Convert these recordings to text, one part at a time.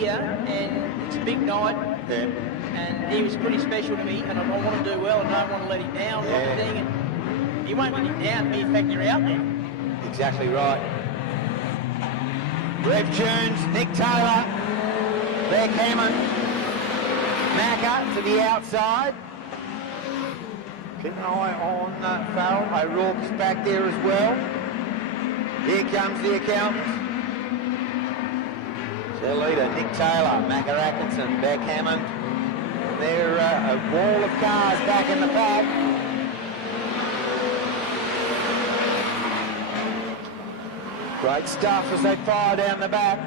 here, and it's a big night. Yeah. And he was pretty special to me, and I want to do well, and I don't want to let him down. Yeah. And you won't let him down, mere fact you're out there. Exactly right. Rev Tunes, Nick Taylor, Beck Hammond, Macca to the outside. Keep an eye on Farrell. O'Rourke's back there as well. Here comes the accountant. Their leader, Nick Taylor, Macca Atkinson, Beck Hammond. They're a wall of cars back in the back. Great stuff as they fire down the back.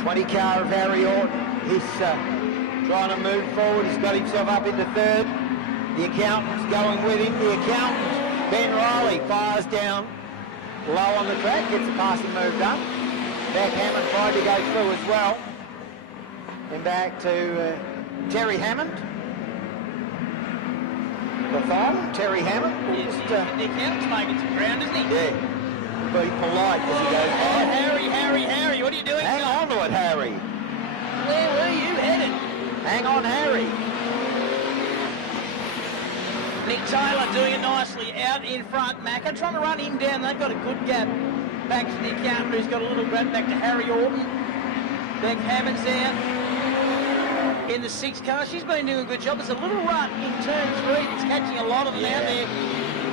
20 car of Harry Orton. He's trying to move forward. He's got himself up into third. The accountant's going with him. The accountant, Ben Riley, fires down low on the track, gets a passing move done. Beck Hammond tried to go through as well. And back to Terry Hammond. The thumb, Terry Hammond. The accountant's making some ground, isn't he? Yeah. Be polite as he goes by. Harry, what are you doing? Hang on to it, Harry. Where were you headed? Hang on, Harry. Nick Taylor doing it nicely out in front. Macca trying to run him down. They've got a good gap back to the accountant, who's got a little grab back to Harry Orton. Beck Hammond's there in the 6 car. She's been doing a good job. There's a little rut in turn 3. It's catching a lot of them out there.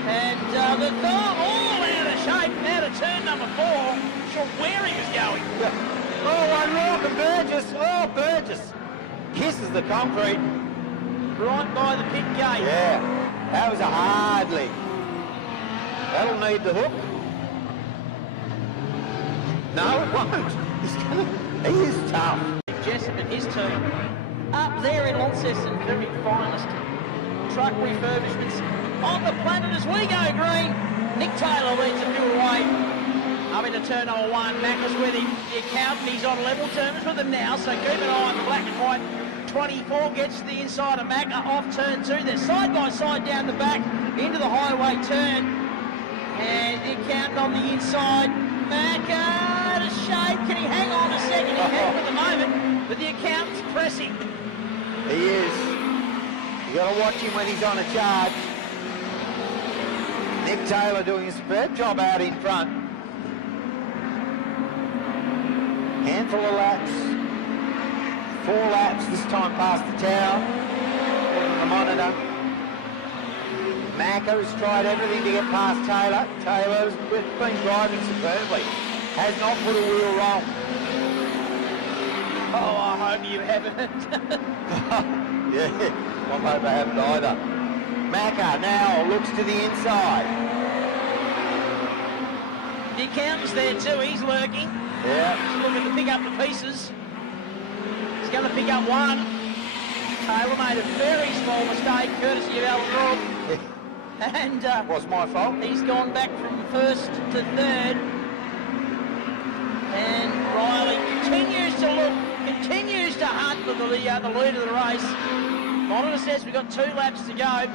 And the thumb all out of shape, out of turn number 4. Not sure where he was going. Oh, O'Rourke and Burgess. Oh, Burgess kisses the concrete. Right by the pit gate. Yeah, that was a hard leg. That'll need the hook. No, it won't. He is tough. Jessup and his team up there in Launceston, very finest truck refurbishments on the planet as we go green. Nick Taylor leads a few away. Up into turn number 1, Macca's with him. The accountant, he's on level terms with them now, so keep an eye on the black and white. 24 gets to the inside of Macca off turn 2. They're side by side down the back into the highway turn. And the accountant on the inside. Macca out of shape. Can he hang on a second? He can for the moment, but the accountant's pressing. He is. You got to watch him when he's on a charge. Nick Taylor doing a superb job out in front. Handful of laps. 4 laps this time past the tower. On the monitor. Macca has tried everything to get past Taylor. Taylor's been driving superbly. Has not put a wheel wrong. Oh, I hope you haven't. Yeah, I hope I haven't either. Macca now looks to the inside. The accountant's there too, he's lurking. Yeah. He's looking to pick up the pieces. He's going to pick up one. Taylor made a very small mistake, courtesy of Alan Robb. And was my fault. He's gone back from first to third. And Riley continues to look, continues to hunt for the lead of the race. Monitor says we've got 2 laps to go.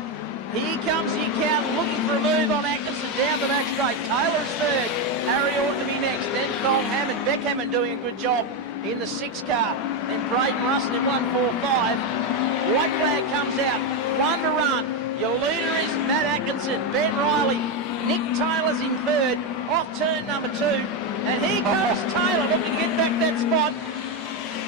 Here comes the accountant looking for a move on Atkinson down the back straight. Taylor's third. Harry ought to be next. Then Cole Hammond. Beck Hammond doing a good job in the 6 car. Then Braden Russell in 145. White flag comes out. 1 to run. Your leader is Matt Atkinson. Ben Riley. Nick Taylor's in third. Off turn number 2. And here comes Taylor looking to get back that spot.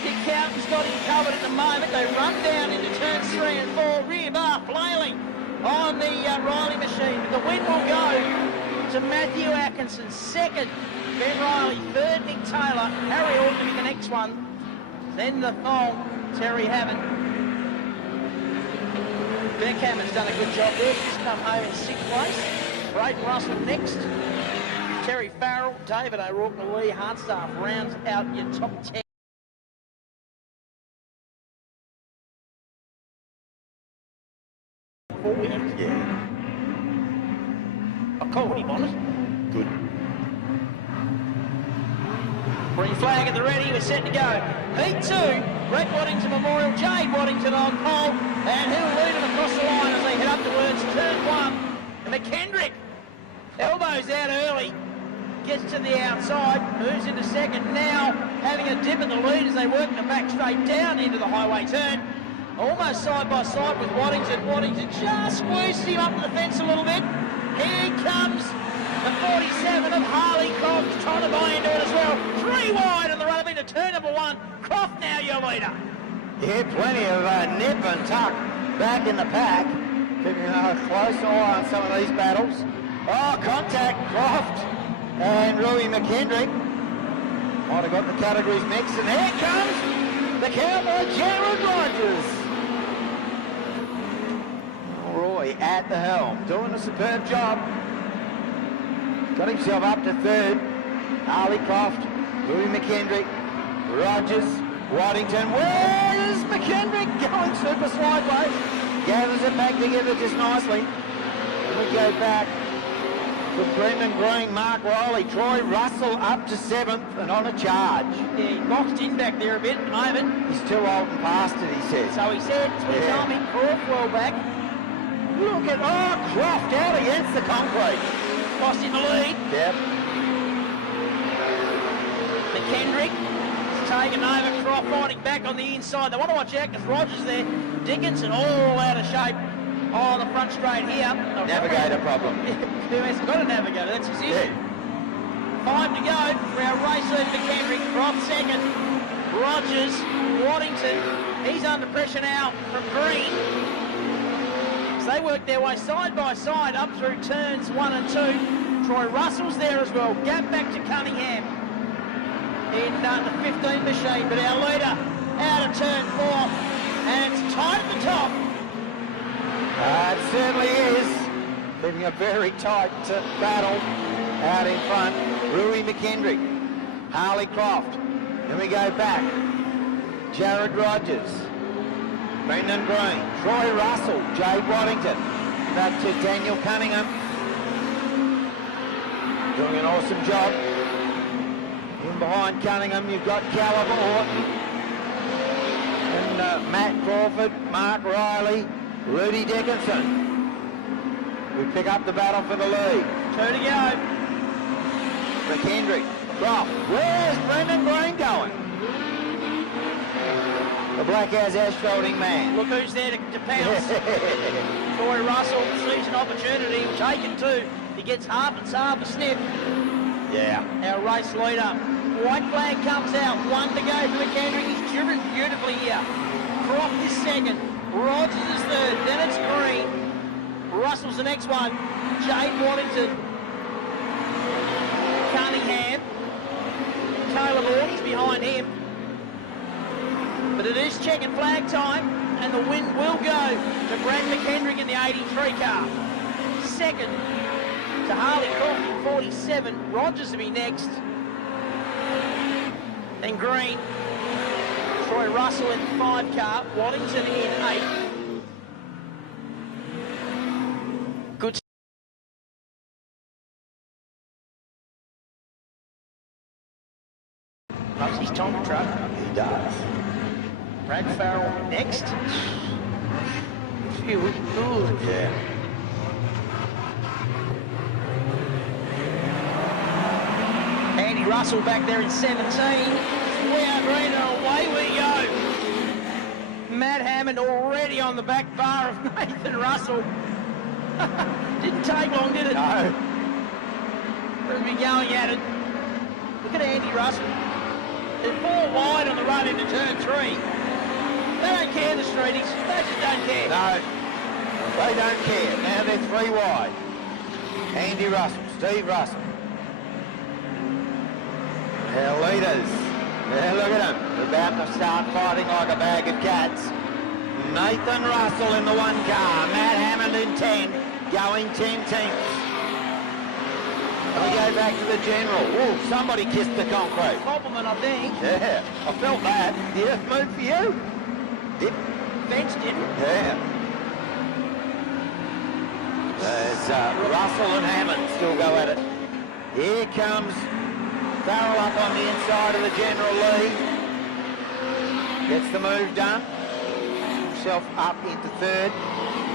The accountant's got him covered at the moment. They run down into turns 3 and 4. Rear bar flailing on the Riley machine. But the win will go to Matthew Atkinson. Second, Ben Riley. Third, Nick Taylor. Harry ought to be the next one. Then the thong, Terry Hammond. Beck Hammond's done a good job there. He's come home in 6th place. Braden Russell next. Terry Farrell, David O'Rourke, and Lee Hartstaff rounds out your top 10. Yeah. I called him on it. Good. Green flag at the ready, we're set to go. Heat 2, Brett Waddington Memorial, Jade Waddington on pole, and he'll lead them across the line as they head up towards turn 1. And McKendrick, elbows out early. gets to the outside, moves into second, now having a dip in the lead as they work the back straight down into the highway turn. Almost side by side with Waddington. Waddington just squeezes him up the fence a little bit. Here comes the 47 of Harley Croft trying to buy into it as well. 3 wide on the run into turn number 1. Croft now your leader. Yeah, plenty of nip and tuck back in the pack. Keeping a close eye on some of these battles. Oh, contact, Croft and Rui McKendrick. Might have got the categories mixed, and here comes the cowboy Jared Rogers. Roy at the helm, doing a superb job. Got himself up to third. Harley Croft, Rui McKendrick, Rogers, Waddington. Where is McKendrick going? Super sideways. Gathers it back together just nicely. And we go back to Brendan Green, Mark Riley, Troy Russell up to 7th and on a charge. Yeah, he boxed in back there a bit at the moment. He's too old and past it, he says. So he said, it's been timing Croft well back. Look at, Croft out against the concrete. Lost in the lead. Yep. McKendrick has taken over. Croft fighting back on the inside. They want to watch out because Rogers there. Dickinson all out of shape. Oh, the front straight here. Navigator problem. Who hasn't got a navigator? That's his issue. 5 to go for our race leader McKendrick. Croft second. Rogers, Waddington. He's under pressure now from Green. So they work their way side by side up through turns 1 and 2. Troy Russell's there as well. Gap back to Cunningham in the 15 machine. But our leader out of turn 4. And it's tight at the top. It certainly is. Keeping a very tight battle out in front. Rui McKendrick, Harley Croft. Then we go back. Jared Rogers, Brendan Green, Troy Russell, Jade Waddington. Back to Daniel Cunningham. Doing an awesome job. In behind Cunningham, you've got Caliber Orton. And Matt Crawford, Mark Riley, Rudy Dickinson. We pick up the battle for the lead. 2 to go. McKendrick, Croft. Where's Brendan Green going? The Black House asphalting man. Look who's there to pounce. Troy Russell sees an opportunity. He'll take it too. He gets half a sniff. Yeah. Our race leader. White flag comes out. 1 to go for McKendrick. He's driven beautifully here. Croft is second. Rogers is third. Then it's Green. Russell's the next one. Jade Waddington. Cunningham. Caleb Orton's behind him. But it is checkered flag time, and the win will go to Brad McKendrick in the 83 car. Second to Harley Croft in 47. Rogers will be next. Then Green. Troy Russell in the 5 car. Waddington in 8. Good. Loves his Tonga truck. He does. Brad Farrell next. Good. Yeah. Andy Russell back there in 17. We are green and away we go. Matt Hammond already on the back bar of Nathan Russell. Didn't take long, did it? No. We'll be going at it. Look at Andy Russell. They're 4 wide on the run into turn 3. They don't care, the streeties. They just don't care. No. They don't care. Now they're 3 wide. Andy Russell, Steve Russell. Our leaders. Yeah, look at them. They're about to start fighting like a bag of cats. Nathan Russell in the 1 car. Matt Hammond in 10. Going 10 tenths. We go back to the general. Oh, somebody kissed the concrete. Compliment, I think. Yeah, I felt that. The earth moved for you. Yep. Fence didn't. Yeah. There's Russell and Hammond still go at it. Here comes Farrell up on the inside of the general lead. Gets the move done. Himself up into 3rd.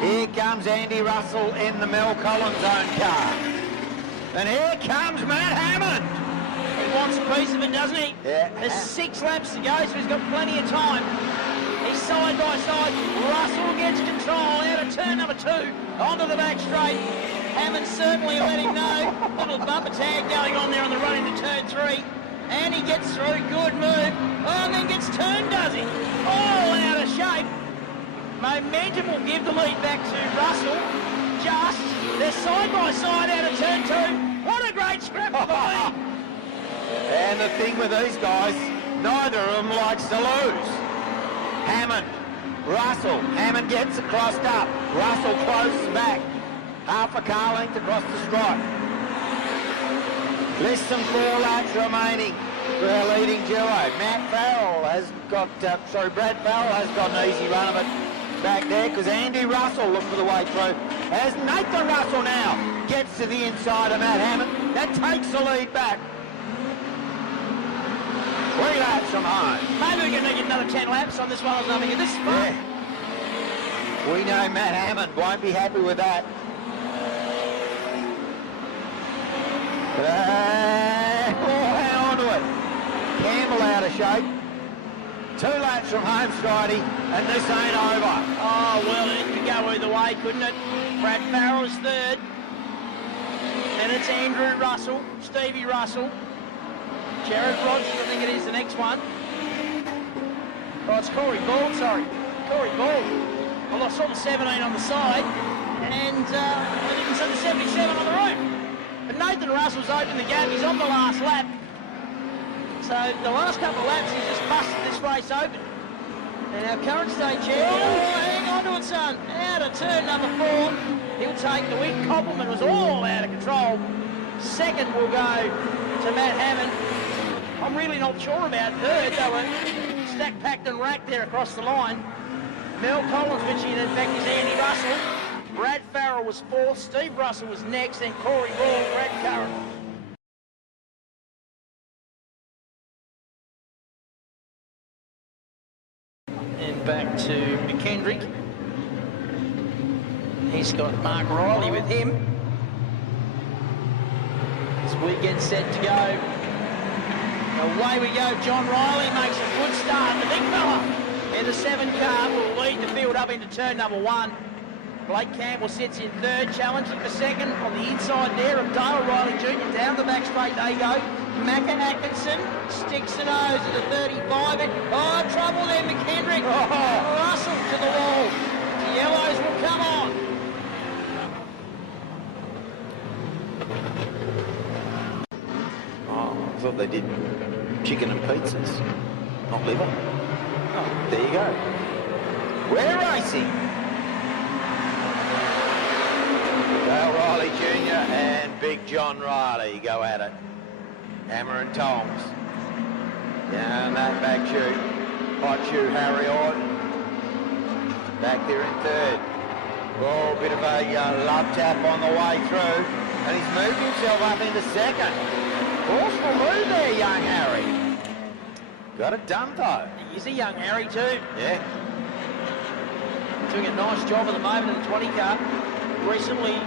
Here comes Andy Russell in the Mel Collins own car. And here comes Matt Hammond. He wants a piece of it, doesn't he? Yeah. There's 6 laps to go, so he's got plenty of time. He's side by side. Russell gets control out of turn number 2 onto the back straight. Hammond certainly let him know. Little bumper tag going on there on the run into turn 3. And he gets through. Good move. Oh, and then gets turned, does he? All out of shape. Momentum will give the lead back to Russell. Just. They're side by side out of turn 2. What a great scrap for the lead. And the thing with these guys, neither of them likes to lose. Hammond, Russell. Hammond gets it crossed up. Russell closes back. Half a car length across the stripe. Less than 4 laps remaining for our leading duo. Brad Farrell has got an easy run of it back there because Andy Russell looked for the way through. As Nathan Russell now gets to the inside of Matt Hammond, that takes the lead back. 3 laps from home. Maybe we're going to get another 10 laps on this one or something. This is fun. Yeah. We know Matt Hammond won't be happy with that. Hang on to it. Campbell out of shape. 2 laps from home, Stridy, and this ain't over. Oh, well, it could go either way, couldn't it? Brad Farrell is 3rd. Then it's Andrew Russell, Stevie Russell. Jared Rogers, I think it is the next one. Oh, it's Corey Ball, sorry. Corey Ball. Well, I saw the 17 on the side, and I didn't see the 77 on the roof. But Nathan Russell's opened the gap. He's on the last lap. So the last couple of laps, he's just busted this race open. And our current state champion, hang on to it, son. Out of turn number 4. He'll take the win. Koppelman was all out of control. 2nd will go to Matt Hammond. I'm really not sure about 3rd. They were stacked, packed and racked there across the line. Mel Collins, which in fact is Andy Russell. Brad Farrell was 4th. Steve Russell was next. Then Corey Ball, Brad Curran. And back to McKendrick. He's got Mark Riley with him. As we get set to go. Away we go. John Riley makes a good start. The big fella in the 7 car will lead the field up into turn number 1. Blake Campbell sits in 3rd, challenging for 2nd on the inside there of Dale Riley Jr. Down the back straight they go. Macca Atkinson sticks the nose at the 35. Oh, trouble there, McKendrick. Oh. Russell to the wall. The yellows will come on. Oh, I thought they did chicken and pizzas, not liver. Oh, there you go. We're racing. Dale Riley Jr. and Big John Riley go at it. Hammer and tongs. Down that back chute. Hot shoe Harry Orton. Back there in 3rd. Oh, bit of a love tap on the way through. And he's moved himself up into 2nd. Forceful move there, young Harry. Got it done though. He's a young Harry too. Yeah. Doing a nice job at the moment in the 20 car. Recently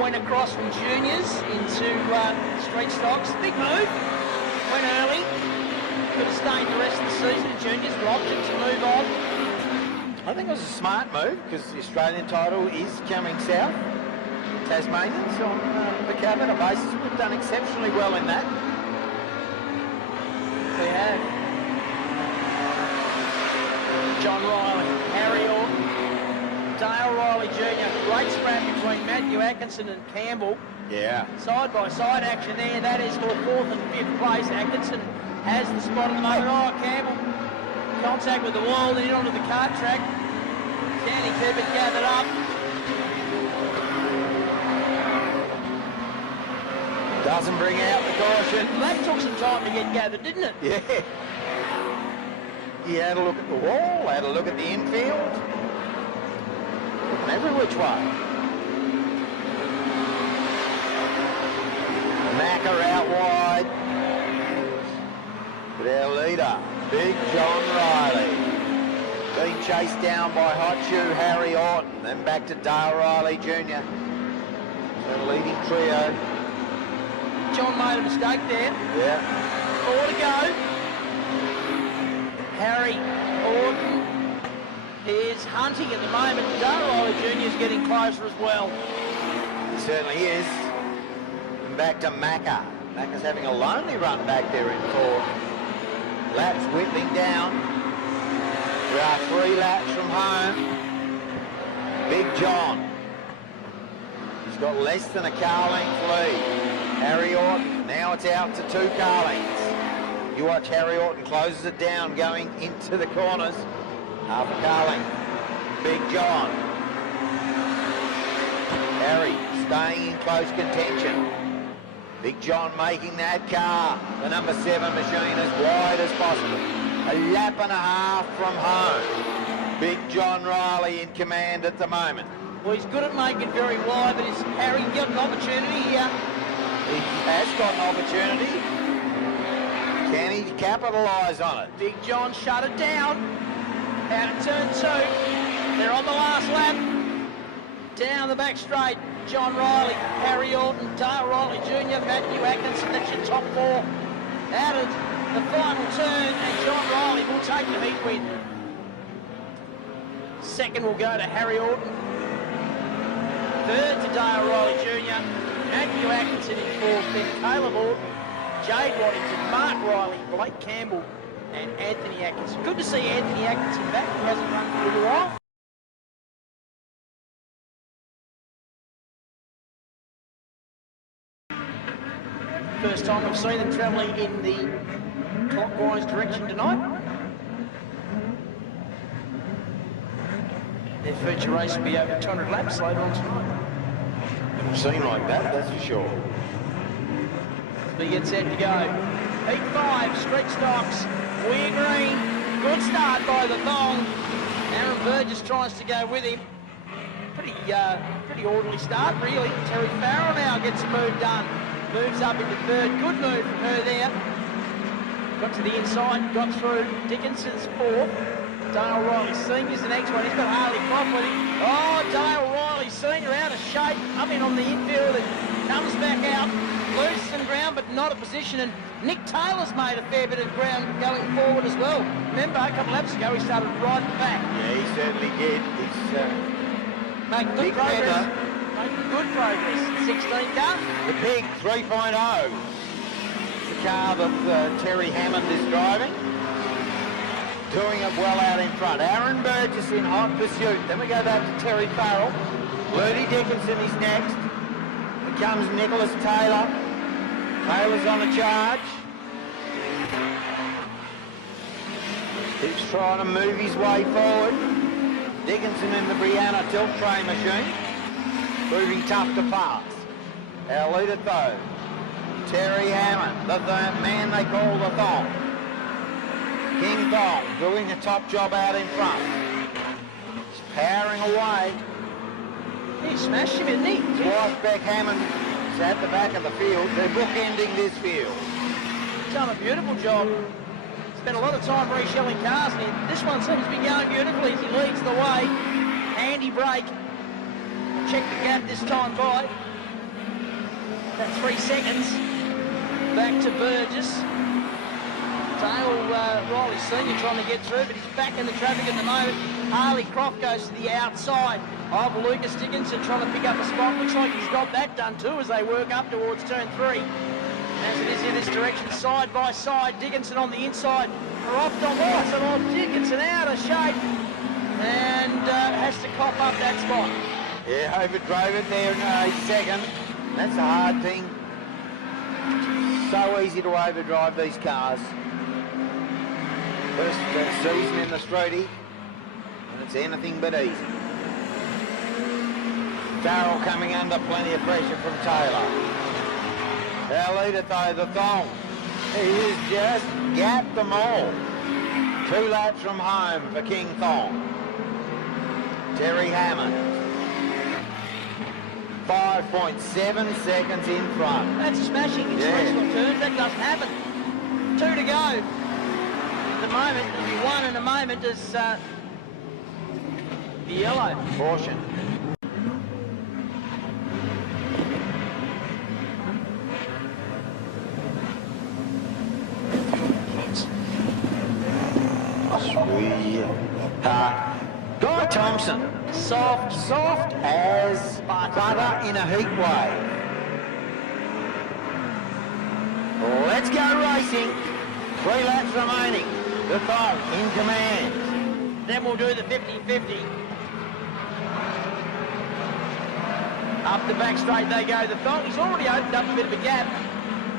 went across from juniors into street stocks. Big move. Went early. Could have stayed the rest of the season in juniors, but opted to move on. I think it was a smart move because the Australian title is coming south. Tasmanians on the cabinet basis. We've done exceptionally well in that. We have. John Riley, Harry Orton, Dale Riley Jr. Great scrap between Matthew Atkinson and Campbell. Yeah. Side by side action there. That is for 4th and 5th place. Atkinson has the spot at the moment. Oh, Campbell. Contact with the wall, then in onto the kart track. Danny Cooper gathered up. Doesn't bring out the caution. That took some time to get gathered, didn't it? Yeah. He had a look at the wall, had a look at the infield. Looking every which way. Macca out wide. But our leader, Big John Riley, being chased down by Hot Shoe Harry Orton, then back to Dale Riley Jr. So leading trio John made a mistake there. Yeah. 4 to go. Harry Orton is hunting at the moment. Darrell Jr. is getting closer as well. He certainly is. And back to Macca. Macca's having a lonely run back there in 4. Laps whipping down. We are 3 laps from home. Big John. He's got less than a car length lead. Harry Orton, now it's out to 2 car lengths. You watch Harry Orton closes it down going into the corners. Half a car length. Big John. Harry staying in close contention. Big John making that car, the number 7 machine, as wide as possible. A lap and a half from home. Big John Riley in command at the moment. Well, he's good at making it very wide, but is Harry got an opportunity here? He has got an opportunity. Can he capitalise on it? Big John shut it down. Out of turn 2. They're on the last lap. Down the back straight. John Riley, Harry Orton, Dale Riley Jr., Matthew Atkinson. That's your top 4. Out of the final turn, and John Riley will take the heat win. Second will go to Harry Orton. Third to Dale Riley Jr., Matthew Atkinson in 4th, then Caleb Orton, Jade Waddington, Mark Riley, Blake Campbell, and Anthony Atkinson. Good to see Anthony Atkinson back. He hasn't run for a little while. First time we've seen them travelling in the clockwise direction tonight. Their future race will be over 200 laps later on tonight. It'll seem like that, that's for sure. He gets set to go. Heat 5, street stocks, Weir Green. Good start by the Thong. Aaron Burgess tries to go with him. Pretty orderly start, really. Terry Farrell now gets a move done. Moves up into 3rd. Good move from her there. Got to the inside, got through. Dickinson's 4th. Dale Riley Sr.'s the next one. He's got Harley Croft with him. Oh, Dale Riley Sr. out of shape. Up in on the infield and comes back out. Loses some ground, but not a position. And Nick Taylor's made a fair bit of ground going forward as well. Remember, a couple of laps ago, he started right at the back. Yeah, he certainly did. He's making good progress. Making good progress. 16 car. The big 3.0. The car that Terry Hammond is driving. Doing it well out in front. Aaron Burgess in hot pursuit. Then we go back to Terry Farrell. Ludi Dickinson is next. Here comes Nicholas Taylor. Taylor's on the charge. Keeps trying to move his way forward. Dickinson in the Brianna tilt train machine. Proving tough to pass. Our leader though, Terry Hammond, the man they call the Thong. King Thong doing a top job out in front. He's powering away. He smashed him, didn't he? His wife Beck Hammond is at the back of the field. They're bookending this field. He's done a beautiful job. Spent a lot of time reshelling cars, and this one seems to be going beautifully as he leads the way. Handy break. Check the gap this time by. About 3 seconds. Back to Burgess. Dale Riley Sr. trying to get through, but he's back in the traffic at the moment. Harley Croft goes to the outside of Lucas Dickinson, trying to pick up a spot. Looks like he's got that done too as they work up towards turn 3. As it is in this direction, side by side. Dickinson on the inside. Croft on the outside. Oh, Dickinson out of shape. And has to cop up that spot. Yeah, overdrove it there in second. That's a hard thing. So easy to overdrive these cars. First season in the Streety, and it's anything but easy. Farrell coming under plenty of pressure from Taylor. Our leader though, the Thong, he has just gapped them all. 2 laps from home for King Thong. Terry Hammond. 5.7 seconds in front. That's smashing in traditional terms. That doesn't happen. 2 to go. At the moment, there'll be 1 in a moment as the yellow. Caution. soft. Soft as butter in a heat wave. Let's go racing. 3 laps remaining. The Thong in command. Then we'll do the 50-50. Up the back straight they go. The Thong, he's already opened up a bit of a gap.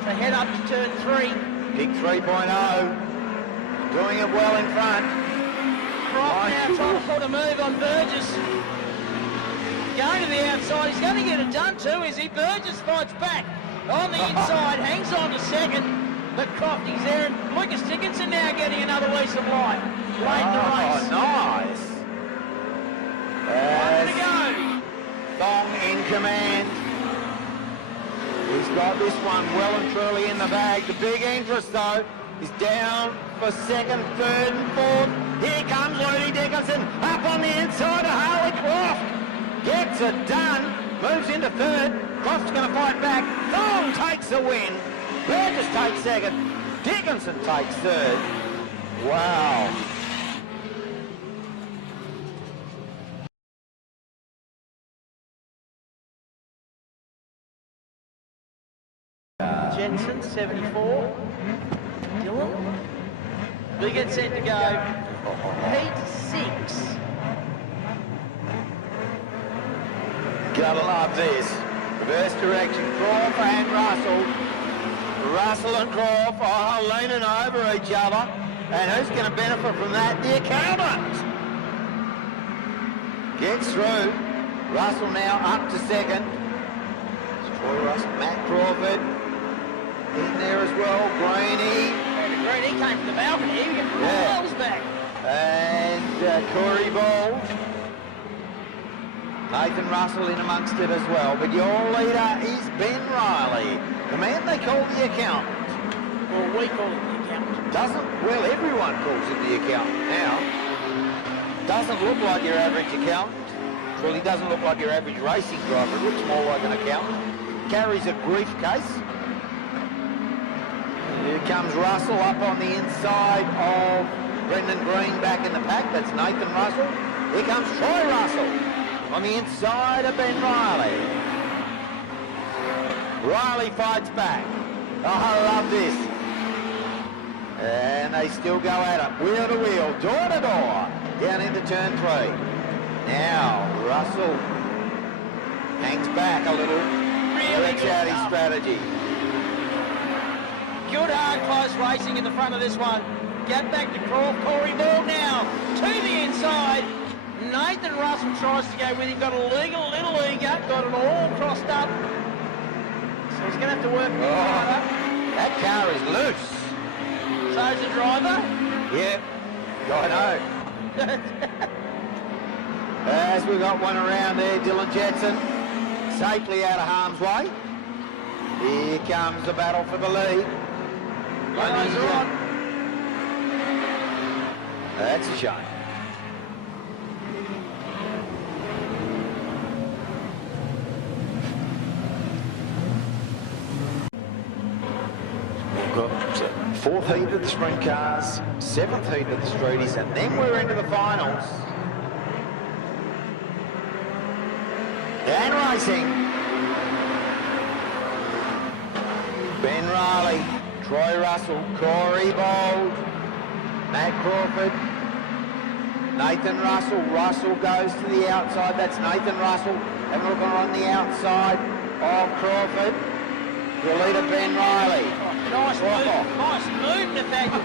So head up to turn 3. Big 3.0. Doing it well in front. Croft now trying to put a move on Burgess. Going to the outside. He's going to get it done too, is he? Burgess fights back. On the inside, hangs on to second. But Crofty's there. And Lucas Dickinson now getting another lease of life. Late in the race. Nice. One to go. Thong in command. He's got this one well and truly in the bag. The big interest, though, is down for second, third and fourth. Here comes Looney Dickinson up on the inside of Harley Croft. Gets it done. Moves into third. Croft's going to fight back. Thong takes the win. Burgess takes second. Dickinson takes third. Wow. Jensen, 74. Dylan. We get set to go. Heat 6. Gotta love this. Reverse direction. Croft and Russell. Russell and Croft are leaning over each other. And who's going to benefit from that? The accountant. Gets through. Russell now up to second. Troy Russell, Matt Crawford. In there as well, Greeny. Greeny came from the balcony. He got miles back. And Corey Ball. Nathan Russell in amongst it as well. But your leader is Ben Riley, the man they call the accountant. Well, we call him the accountant. Well, everyone calls him the accountant now. Doesn't look like your average accountant. Well, he doesn't look like your average racing driver. It looks more like an accountant. Carries a briefcase. Here comes Russell up on the inside of Brendan Green back in the pack. That's Nathan Russell. Here comes Troy Russell on the inside of Ben Riley. Riley fights back. Oh, I love this. And they still go at it. Wheel to wheel, door to door, down into turn 3. Now, Russell hangs back a little. Really works out his strategy. Good hard close racing in the front of this one. Get back to Croft. Corey Ball now to the inside. Nathan Russell tries to go with him. Got a little eager. Got it all crossed up. So he's going to have to work harder. That car is loose. So's the driver. Yep. I know. As we got one around there, Dylan Jetson safely out of harm's way. Here comes the battle for the lead. Yellows are on. That's a shame. We've got fourth heat of the sprint cars, 7th heat of the streeties, and then we're into the finals. Dan racing. Ben Riley, Troy Russell, Corey Bold, Matt Crawford, Nathan Russell. Russell goes to the outside. That's Nathan Russell. Have a look on the outside of Crawford. Your leader, Ben Riley. Nice move, Nathaniel.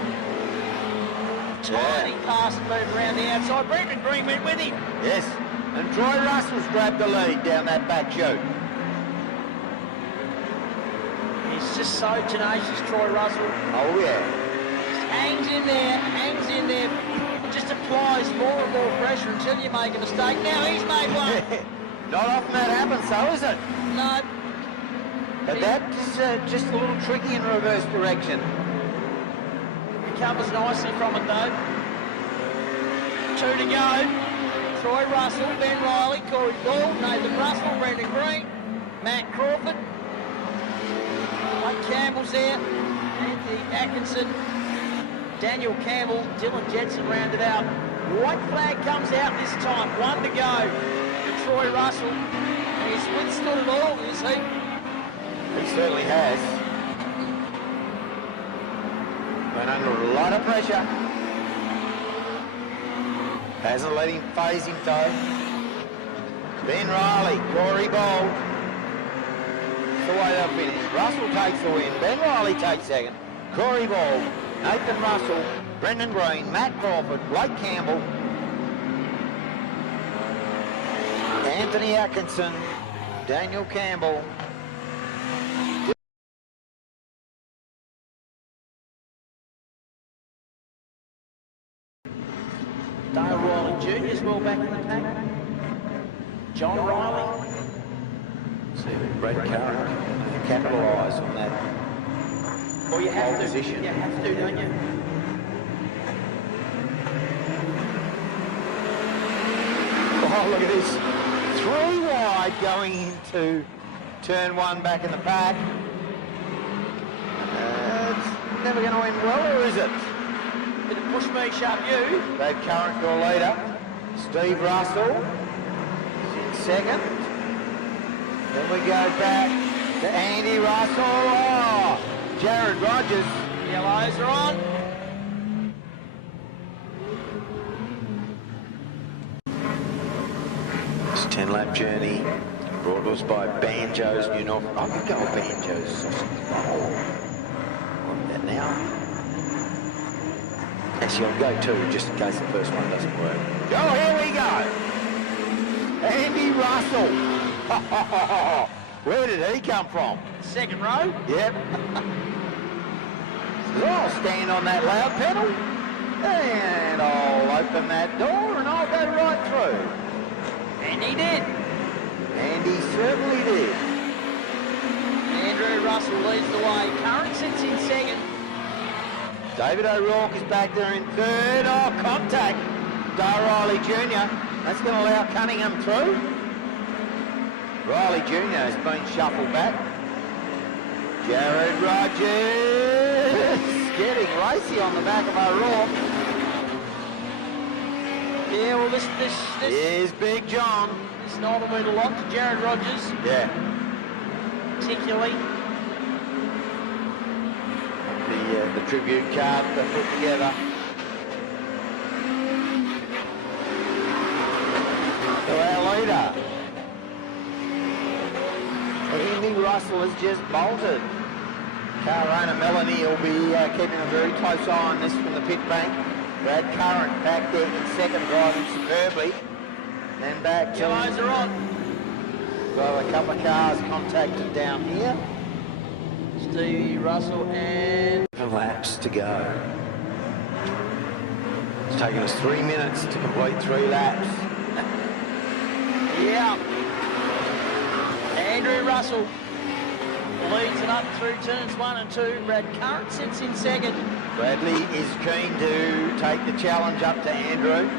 Tiny pass and move around the outside. Brendan Green went with him. Yes, and Troy Russell's grabbed the lead down that back chute. He's just so tenacious, Troy Russell. Oh, yeah. Just hangs in there, just applies more and more pressure until you make a mistake. Now he's made one. Not often that happens, though, is it? No. But that's just a little tricky in reverse direction. Recovers nicely from it, though. 2 to go. Troy Russell, Ben Riley, Corey Ball, Nathan Russell, Brendan Green, Matt Crawford. Mike Campbell's there, Anthony Atkinson, Daniel Campbell, Dylan Jetson rounded out. White flag comes out this time, 1 to go. Troy Russell. He's withstood it all, is he? He certainly has. Been under a lot of pressure. Hasn't let him phase him though. Ben Riley, Corey Bold. That's the way they'll finish. Russell takes the win. Ben Riley takes second. Corey Bold, Nathan Russell, Brendan Green, Matt Crawford, Blake Campbell, Anthony Atkinson, Daniel Campbell. Dale Riley Jr. as well back in the pack. John Riley. See Brad Curran capitalise on that. Well, you have to. Position. You have to, don't you? Oh, look at this. 3 wide going into turn 1 back in the pack. It's never going to end well, or is it? Bit of push me, sharp you. Brad Curran, your leader. Steve Russell is in second. Then we go back to Andy Russell. Oh, Jared Rogers. Yellows are on. This 10-lap journey brought to us by Banjo's New North. I could go with Banjo's sausage roll. Want that now? Actually, I'll go 2 just in case the first one doesn't work. Oh, here we go. Andy Russell. Where did he come from? Second row. Yep. So I'll stand on that loud pedal and I'll open that door and I'll go right through. And he did. And he certainly did. Andrew Russell leads the way. Curran sits in second. David O'Rourke is back there in third. Oh, contact. Dale Riley Jr. That's going to allow Cunningham through. Riley Jr. has been shuffled back. Jared Rogers getting racy on the back of O'Rourke. Yeah, well, this Here's Big John. this night will mean a lot to Jared Rogers, Yeah. particularly. The tribute card they put together. So our leader, Andy Russell, has just bolted. Car owner Melanie will be keeping a very close eye on this from the pit bank. Brad Curran back there in second, driving superbly. Then back to... Yellows are on. Well, a couple of cars contacted down here. Stevie Russell and... Laps to go. It's taken us 3 minutes to complete 3 laps. Yeah. Andrew Russell leads it up through turns 1 and 2. Brad Curran sits in second. Bradley is keen to take the challenge up to Andrew.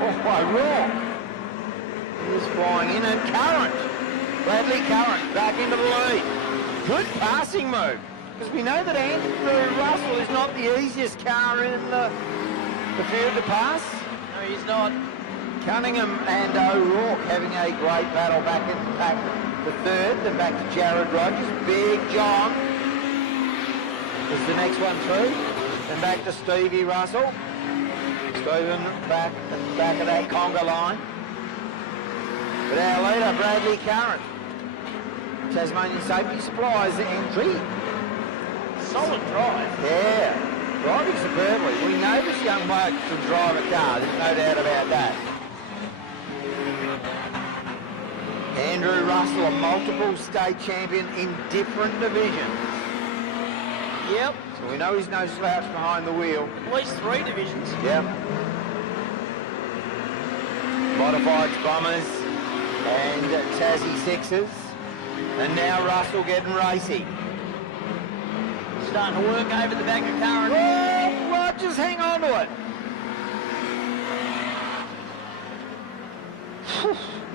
Oh, O'Rourke is flying in, and Curran. Bradley Curran back into the lead. Good passing move, because we know that Andrew Russell is not the easiest car in the field to pass. No, he's not. Cunningham and O'Rourke having a great battle back in pack the third, then back to Jared Rogers. Big John is the next one through. Then back to Stevie Russell. Stephen back at the back of that conga line. But our leader, Bradley Curran. Tasmanian Safety Supplies entry. Solid drive. Yeah, driving superbly. We know this young bloke can drive a car, there's no doubt about that. Andrew Russell, a multiple state champion in different divisions. Yep. So we know he's no slouch behind the wheel. At least 3 divisions. Yep. Modifieds Bombers and Tassie Sixers. And now Russell getting racy. Starting to work over the back of Curran. Oh, Rogers, hang on to it.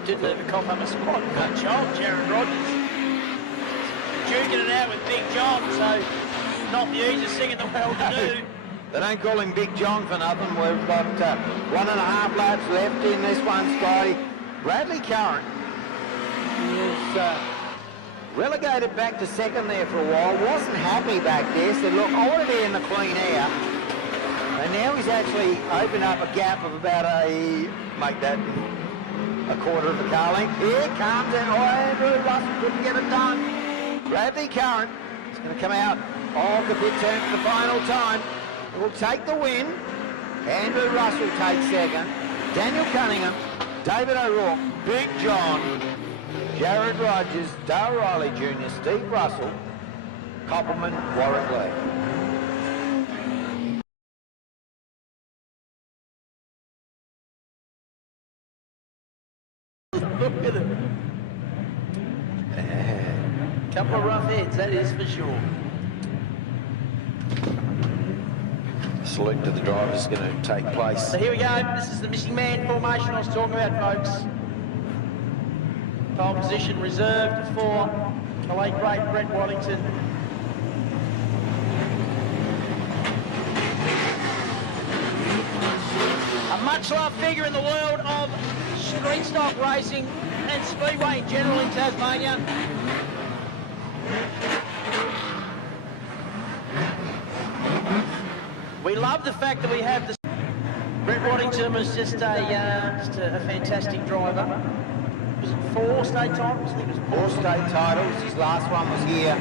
Didn't even cough up a spot. Good job, Jared Rogers. Duking it out with Big John, so not the easiest thing in the world to do. They don't call him Big John for nothing. We've got 1.5 laps left in this one, Scotty. Bradley Curran is relegated back to second there for a while. Wasn't happy back there. Said, look, I want to be in the clean air. And now he's actually opened up a gap of about make that a quarter of a car length. Here comes it. Oh, Andrew Russell couldn't get it done. Bradley Curran is going to come out of the pit turn for the final time. Will take the win. Andrew Russell takes second. Daniel Cunningham, David O'Rourke, Big John, Jared Rogers, Dale Riley Jr., Steve Russell, Koppelman, Warwick Lee. Look at him. Couple of rough heads, that is for sure. Salute to the drivers is going to take place. So here we go. This is the missing man formation I was talking about, folks. Pole position reserved for the late great Brett Waddington. A much-loved figure in the world of street stock racing and speedway in general in Tasmania. We love the fact that we have this. Brett Waddington was just a fantastic driver. Was it 4 state titles? I think it was 4 state titles. His last one was here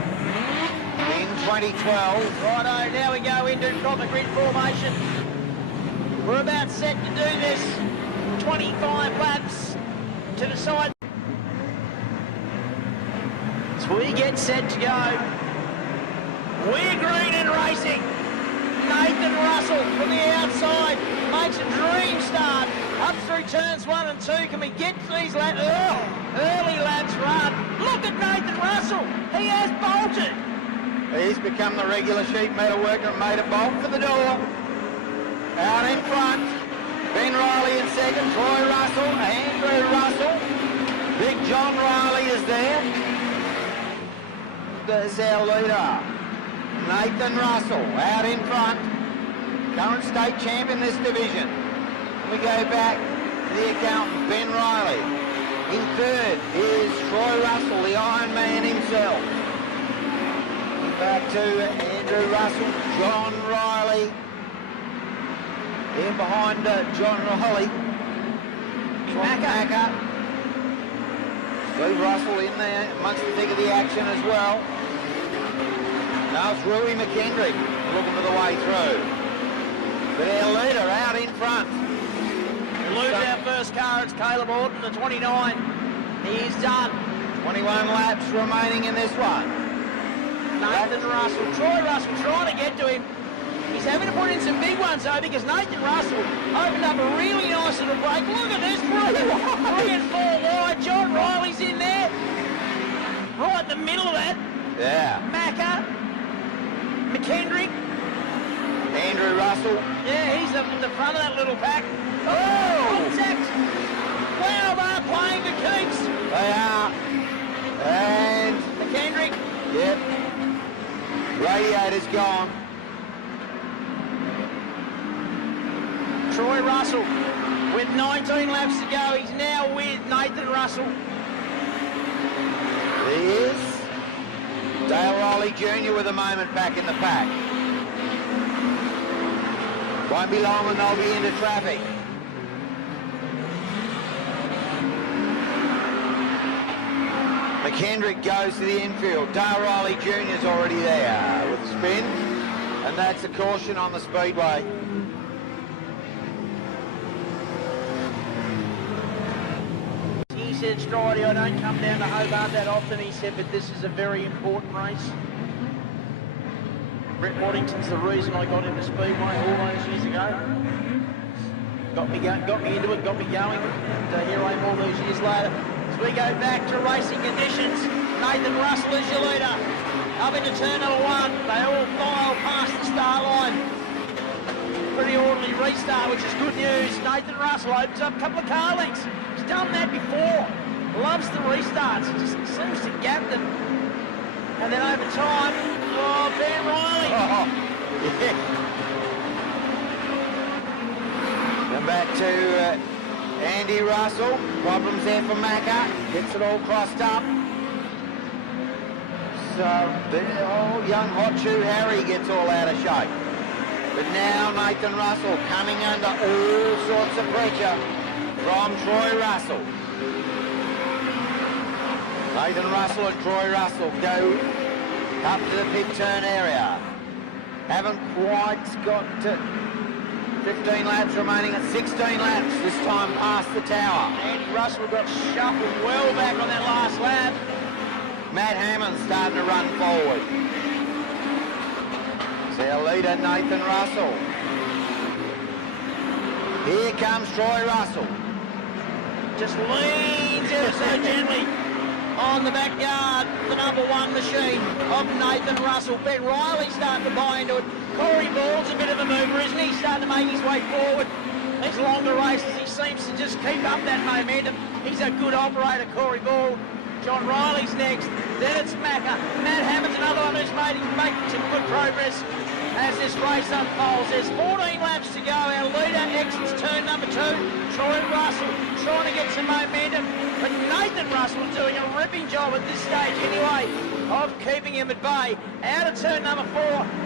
in 2012. Righto, now we go into proper grid formation. We're about set to do this. 25 laps to decide. So we get set to go. We're green and racing. Nathan Russell from the outside makes a dream start up through turns 1 and 2. Can we get these laps? Early laps run. Look at Nathan Russell. He has bolted. He's become the regular sheet metal worker and made a bolt for the door. Out in front, Ben Riley in second, Troy Russell, Andrew Russell. Big John Riley is there. There's our leader. Nathan Russell out in front, current state champ in this division. We go back to the accountant, Ben Riley. In third is Troy Russell, the Iron Man himself. Back to Andrew Russell, John Riley. In behind John Riley. Macker. Steve Russell in there amongst the thick of the action as well. Now it's Rui McKendrick looking for the way through. But our leader out in front. We lose our first car, it's Caleb Orton, the 29. He's done. 21 laps remaining in this one. Nathan Russell, Troy Russell trying to get to him. He's having to put in some big ones though because Nathan Russell opened up a really nice little break. Look at this, 3 and 4 wide. John Riley's in there. Right in the middle of that. Yeah. Macker. McKendrick. Andrew Russell. Yeah, he's up in the front of that little pack. Oh! Contact. Wow, they're playing for keeps. They are. And McKendrick. Yep. Radiator's gone. Troy Russell with 19 laps to go. He's now with Nathan Russell. He is. Dale Riley Jr. with a moment back in the pack. Won't be long and they'll be into traffic. McKendrick goes to the infield. Dale Riley Jr. is already there with a spin. And that's a caution on the Speedway. He said, Stridey, I don't come down to Hobart that often. He said, but this is a very important race. Brett Waddington's the reason I got into Speedway all those years ago. Got me into it, got me going. And here I am all those years later. As we go back to racing conditions, Nathan Russell is your leader. Up into turn number 1. They all file past the start line. Pretty orderly restart, which is good news. Nathan Russell opens up a couple of car lengths. He's done that before. Loves the restarts. He just seems to gap them. And then over time, Ben Riley. Oh, yeah. back to Andy Russell. Problems there for Macca. Gets it all crossed up. So, young hot shoe Harry gets all out of shape. But now Nathan Russell coming under all sorts of pressure from Troy Russell. Nathan Russell and Troy Russell go up to the pit turn area. Haven't quite got to 15 laps remaining at 16 laps this time past the tower. Andy Russell got shuffled well back on that last lap. Matt Hammond's starting to run forward. It's our leader, Nathan Russell. Here comes Troy Russell. Just leans ever so gently on the backyard, the number one machine of Nathan Russell. Ben Riley's starting to buy into it. Corey Ball's a bit of a mover, isn't he? Starting to make his way forward. These longer races, he seems to just keep up that momentum. He's a good operator, Corey Ball. John Riley's next. Then it's Macca. Matt Hammond's another one who's making some good progress as this race unfolds. There's 14 laps to go. Our leader exits turn number 2. Troy Russell trying to get some momentum. But Nathan Russell's doing a ripping job at this stage anyway of keeping him at bay. Out of turn number 4.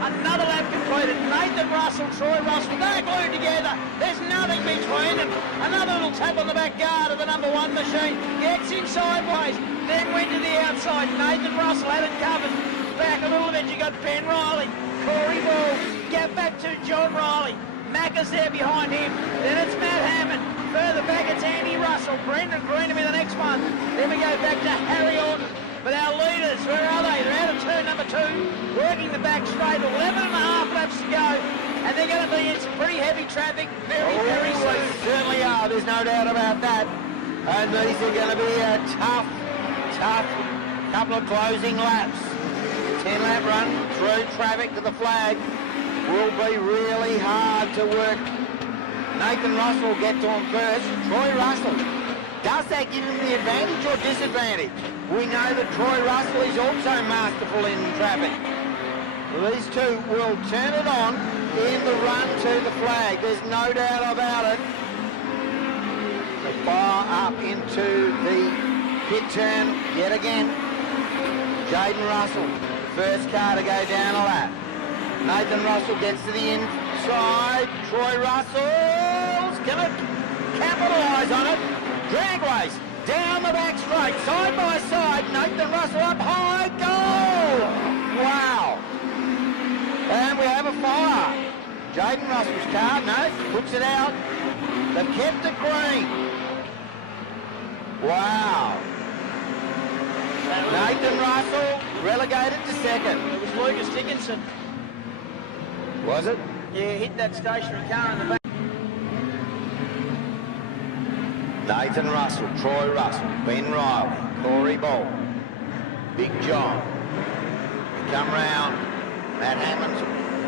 Another lap completed. Nathan Russell, Troy Russell, they're glued together. There's nothing between them. Another little tap on the back guard of the number 1 machine. Gets him sideways. Then went to the outside. Nathan Russell had it covered. Back a little bit, you got Ben Riley. Corey Ball, get back to John Riley. Macca's there behind him. Then it's Matt Hammond. Further back it's Andy Russell. Brendan Greenham in the next one. Then we go back to Harry Orton. But our leaders, where are they? They're out of turn number 2. Working the back straight. 11 and a half laps to go. And they're going to be in some pretty heavy traffic very soon. They certainly are. There's no doubt about that. And these are going to be a tough couple of closing laps. 10-lap run through traffic to the flag will be really hard to work. Nathan Russell will get to him first. Troy Russell, does that give him the advantage or disadvantage? We know that Troy Russell is also masterful in traffic. Well, these two will turn it on in the run to the flag. There's no doubt about it. They fire up into the pit turn yet again. Jaden Russell, first car to go down a lap. Nathan Russell gets to the inside. Troy Russell's going to capitalise on it. Drag race down the back straight, side by side. Nathan Russell up high, goal! Wow. And we have a fire. Jaden Russell's car, no, puts it out. They've kept it green. Wow. Nathan Russell relegated to second. It was Lucas Dickinson. Was it? Yeah, hit that stationary car in the back. Nathan Russell, Troy Russell, Ben Riley, Corey Ball, Big John. Come round. Matt Hammond's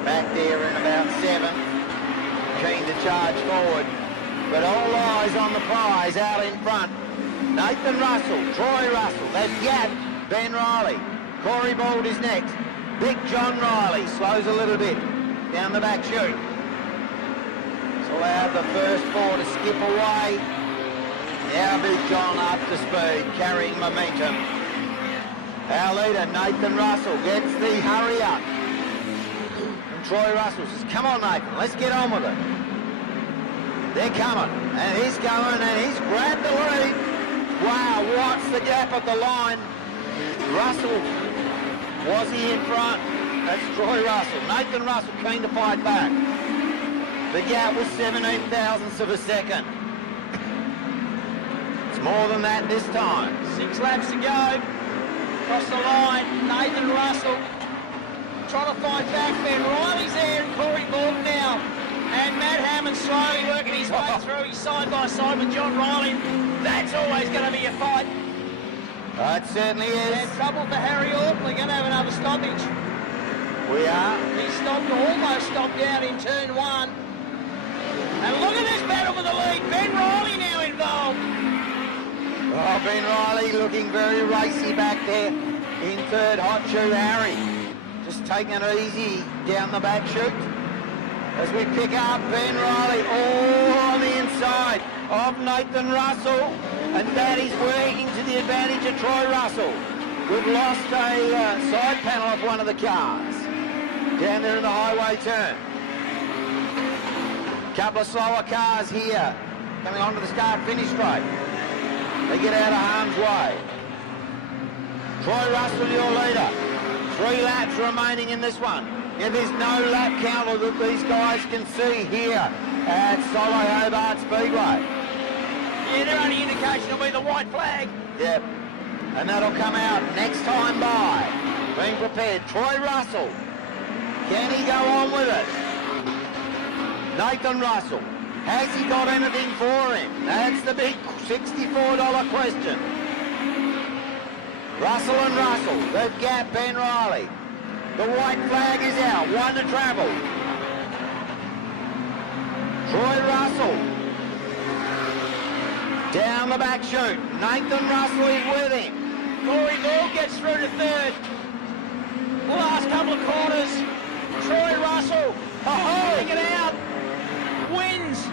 back there in about 7th. Keen to charge forward. But all eyes on the prize out in front. Nathan Russell, Troy Russell, they've gapped Ben Riley. Corey Bald is next. Big John Riley slows a little bit down the back chute. It's allowed the first 4 to skip away. Now Big John up to speed, carrying momentum. Our leader, Nathan Russell, gets the hurry up. And Troy Russell says, come on, Nathan, let's get on with it. They're coming, and he's going, and he's grabbed the lead. Wow, what's the gap at the line? Russell, was he in front? That's Troy Russell. Nathan Russell keen to fight back. The gap was 17 thousandths of a second. It's more than that this time. 6 laps to go. Across the line, Nathan Russell trying to fight back. Ben Riley's there and Corey Ball now. And Matt Hammond slowly working his way through. He's side by side with John Riley. That's always going to be a fight. It certainly is. And trouble for Harry Orton. We're going to have another stoppage. We are. He stopped, almost stopped down in turn 1. And look at this battle for the lead. Ben Riley now involved. Oh, Ben Riley looking very racy back there in third. Hot shoe Harry just taking it easy down the back chute. as we pick up Ben Riley all on the inside of Nathan Russell, and that is working to the advantage of Troy Russell. We've lost a side panel of one of the cars down there in the highway turn. Couple of slower cars here coming onto the start-finish straight. They get out of harm's way. Troy Russell, your leader. 3 laps remaining in this one. Yeah, there's no lap counter that these guys can see here at Hobart Speedway. Yeah, their only indication will be the white flag. Yep. And that'll come out next time by. Being prepared. Troy Russell. Can he go on with it? Nathan Russell. Has he got anything for him? That's the big $64 question. Russell and Russell. They've gapped Ben Riley. The white flag is out. 1 to travel. Troy Russell. Down the back chute. Nathan Russell is with him. Corey Ball gets through to 3rd. The last couple of quarters. Troy Russell. Holding it out. Wins.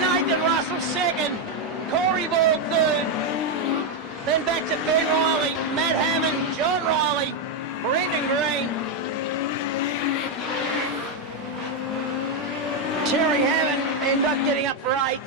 Nathan Russell 2nd. Corey Ball 3rd. Then back to Ben Riley, Matt Hammond, John Riley, Brendan Green. Terry Hammond ended up getting up for 8th.